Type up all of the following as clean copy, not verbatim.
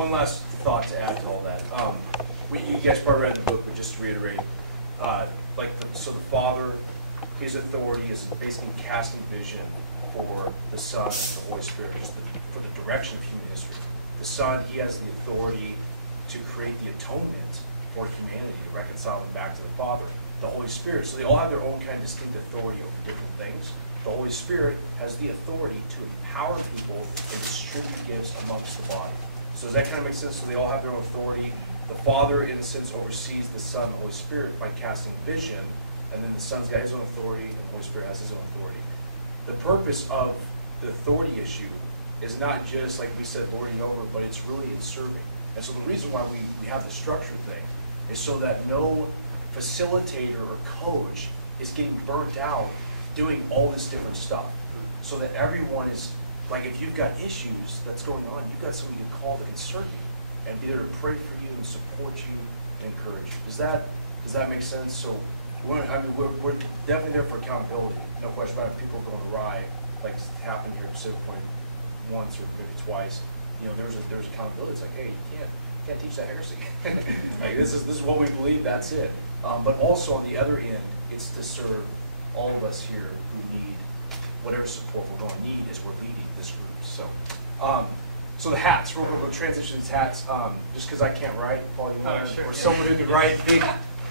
one last thought to add to all that. You guys probably read the book, but just to reiterate, so the Father, his authority is basically casting vision for the Son and the Holy Spirit, for the direction of human history. The Son, he has the authority to create the atonement for humanity, to reconcile them back to the Father. The Holy Spirit, so they all have their own kind of distinct authority over different things. The Holy Spirit has the authority to empower people and distribute gifts amongst the body. So does that kind of make sense? So they all have their own authority. The Father, in a sense, oversees the Son and the Holy Spirit by casting vision, and then the Son's got his own authority, and the Holy Spirit has his own authority. The purpose of the authority issue is not just, like we said, lording over, but it's really in serving. And so the reason why we have the structure thing is so that no facilitator or coach is getting burnt out doing all this different stuff. So that everyone is, like if you've got issues that's going on, you've got somebody you can call that can serve you and be there to pray for you and support you and encourage you. Does that make sense? So we're definitely there for accountability. No question about it. If people are going awry, like it's happened here at Focal Point once or maybe twice, there's accountability. It's like, hey, you can't teach that heresy. Like this is what we believe. That's it. But also on the other end, it's to serve all of us here who need whatever support we're going to need as we're leading this group. So, so the hats. We'll transition to these hats. Just because I can't write, Paul, or someone who can write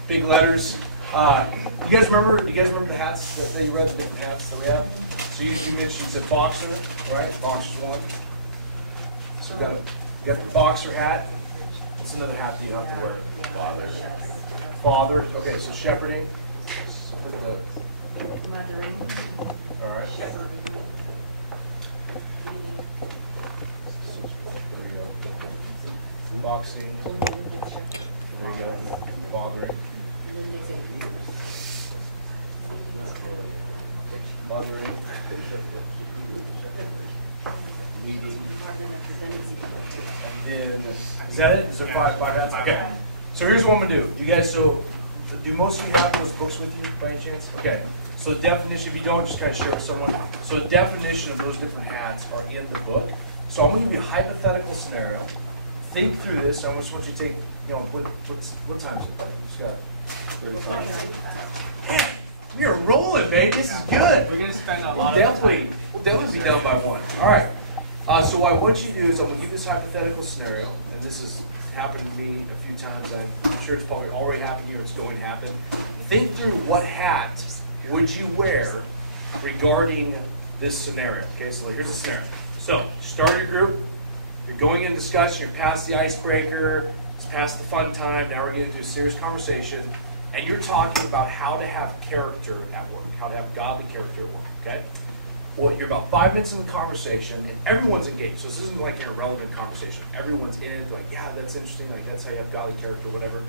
big letters. You guys remember the hats that you read, the different hats that we have? So you mentioned, you said boxer, right? Boxer's one. So we got the boxer hat. What's another hat that you have to wear? Father. Okay, so shepherding. So put the. All right. There you go. Boxing. There you go. Fathering. Mothering. Leading. And then, is that it? Is there five hats? Okay. So here's what I'm going to do. You guys, so do most of you have those books with you by any chance? Okay. So the definition, if you don't, just kind of share with someone. So the definition of those different hats are in the book. So I'm going to give you a hypothetical scenario. Think through this. I just want you to take, what time is it? Just got 35. Man, we are rolling, baby. This is good. We're going to spend a lot of time. We'll definitely be done by 1. All right. So what I want you to do is I'm going to give you this hypothetical scenario, and this has happened to me a few times. I'm sure it's probably already happened here. It's going to happen. Think through what hat would you wear regarding this scenario. Okay, so here's the scenario. So start your group. You're going in discussion. You're past the icebreaker. It's past the fun time. Now we're getting into a serious conversation. And you're talking about how to have character at work, how to have godly character at work. Okay? Well, you're about 5 minutes in the conversation, and everyone's engaged. So this isn't like an irrelevant conversation. Everyone's in it. Like, yeah, that's interesting. Like, that's how you have godly character, whatever.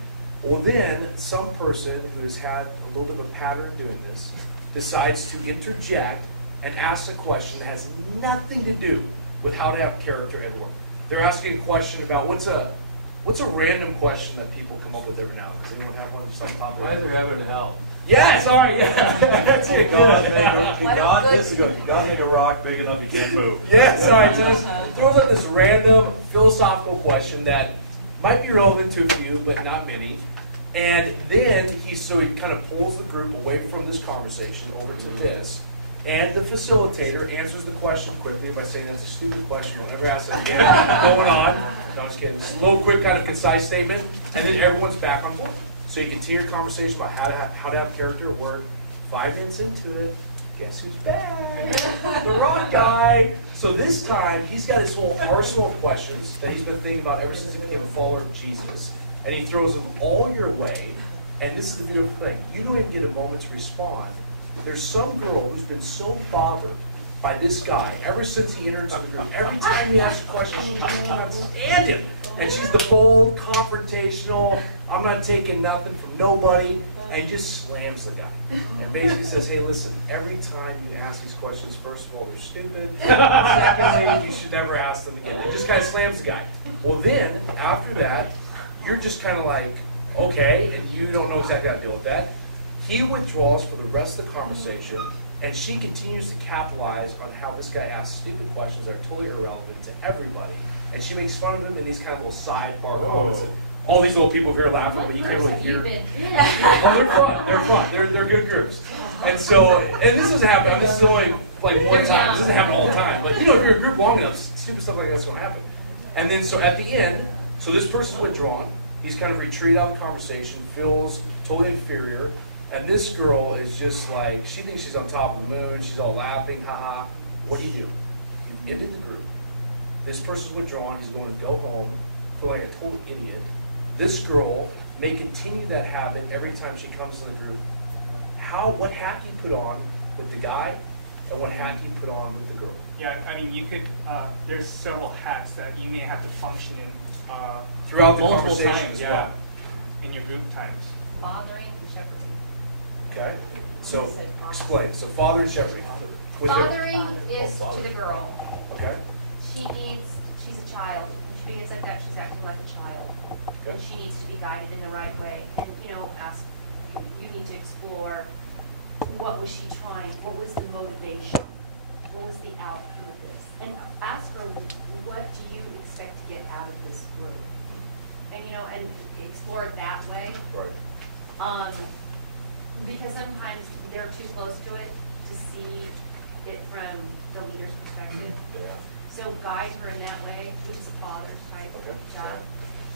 Well, then some person who has had a little bit of a pattern doing this decides to interject and ask a question that has nothing to do with how to have character at work. They're asking a question about what's a random question that people come up with every now and then. Does anyone have one just off the top of their head? Why is there heaven and hell? Yes, all right, yeah. That's it. Can God make a rock big enough you can't move? Yes, all right. So this throws up this random philosophical question that might be relevant to a few, but not many. And then he kind of pulls the group away from this conversation over to this. And the facilitator answers the question quickly by saying, that's a stupid question. Don't ever ask that again. Going on. No, I'm just kidding. Just a little quick kind of concise statement. And then everyone's back on board. So you continue your conversation about how to have character at work. 5 minutes into it, guess who's back? The rock guy. So this time, he's got his whole arsenal of questions that he's been thinking about ever since he became a follower of Jesus. And he throws them all your way. And this is the beautiful thing. You don't even get a moment to respond. There's some girl who's been so bothered by this guy ever since he entered into the group. Every time he asks a question, she just cannot stand him. And she's the bold, confrontational, I'm not taking nothing from nobody, and just slams the guy. And basically says, hey, listen, every time you ask these questions, first of all, they're stupid. Secondly, you should never ask them again. It just kind of slams the guy. Well, then, after that, you're just kind of like, okay, and you don't know exactly how to deal with that. He withdraws for the rest of the conversation, and she continues to capitalize on how this guy asks stupid questions that are totally irrelevant to everybody. and she makes fun of him in these kind of little sidebar comments. And all these little people here are laughing, but you can't really hear. Oh, they're fun. They're fun. They're good groups. And so, and this doesn't happen. I mean, this is only like one time. This doesn't happen all the time. But you know, if you're a group long enough, stupid stuff like that's going to happen. And then, so at the end, so this person's withdrawn. He's kind of retreated out of the conversation, feels totally inferior. And this girl is just like, she thinks she's on top of the moon. She's all laughing, haha. What do? You've ended the group. This person's withdrawn. He's going to go home, feel like a total idiot. This girl may continue that habit every time she comes to the group. What hat do you put on with the guy, and what hat do you put on with the girl? Yeah, I mean, you could, there's several hats that you may have to function in. Throughout the multiple conversation times, as well. In your group times. Fathering, shepherding. Okay, so explain. So father and shepherding. Fathering is to the girl. Okay. She's a child. She begins like that, she's acting like a child. Okay. And she needs to be guided in the right way. And, you need to explore what was she trying, what was the motivation, what was the outcome of this. And ask her, what do you expect to get out of this group? And, and explore it that way. Right. Because sometimes they're too close to it to see it from the leader's perspective. Yeah. So guide her in that way, which is a father's type job.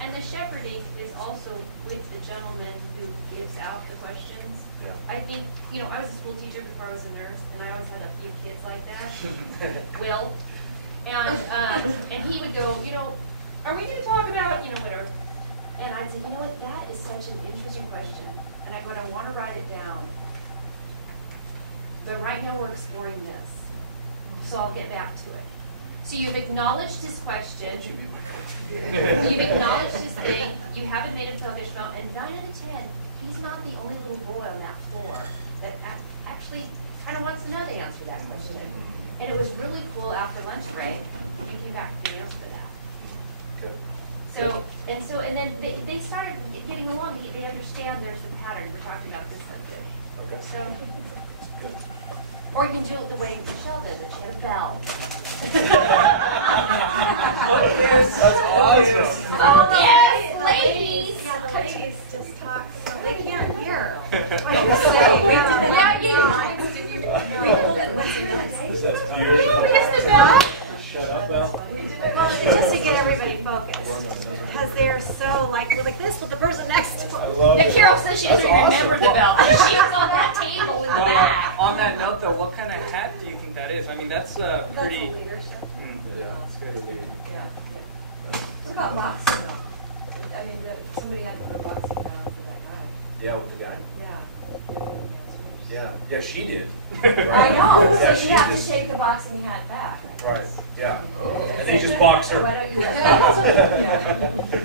And the shepherding is also with the gentleman who gives out the questions. Yeah. I think, I was a school teacher before I was a nurse, and I always had a few kids like that. Will. And he would go, are we going to talk about, whatever. And I'd say, that is such an interesting question. And I go, I want to write it down. But right now we're exploring this. So I'll get back to it. So you've acknowledged his question. You've acknowledged his thing. You haven't made him television film. And 9 out of 10, he's not the only little boy on that floor that actually kind of wants to know the answer to that question. And it was really cool after lunch break if you came back with the answer to that. Okay. And then they started getting along. They understand there's a pattern. We're talking about this subject. Okay. So, Good. or you can do it the way Michelle did it. She had a bell. That's awesome. Oh, yes, ladies. Yeah, the ladies just talk. They can't hear what you're saying. Is that Where's the bell? Shut up, Belle. Well, it's just to get everybody focused. Because they're so like this with the person next to I them. love Now, it. Carol says she doesn't That's remember awesome. the bell, but she was on that table in the back. On that note, though, what kind of hat do you think that is? I mean, that's pretty. That's a leadership. Yeah, that's good. What about boxing though? I mean, somebody had to put boxing down for that guy. Yeah, with the guy. Yeah. Yeah, she did. I know. Yeah, So she you have just- to take the boxing hat back. Right. Yeah. And then you just box her. Why don't you let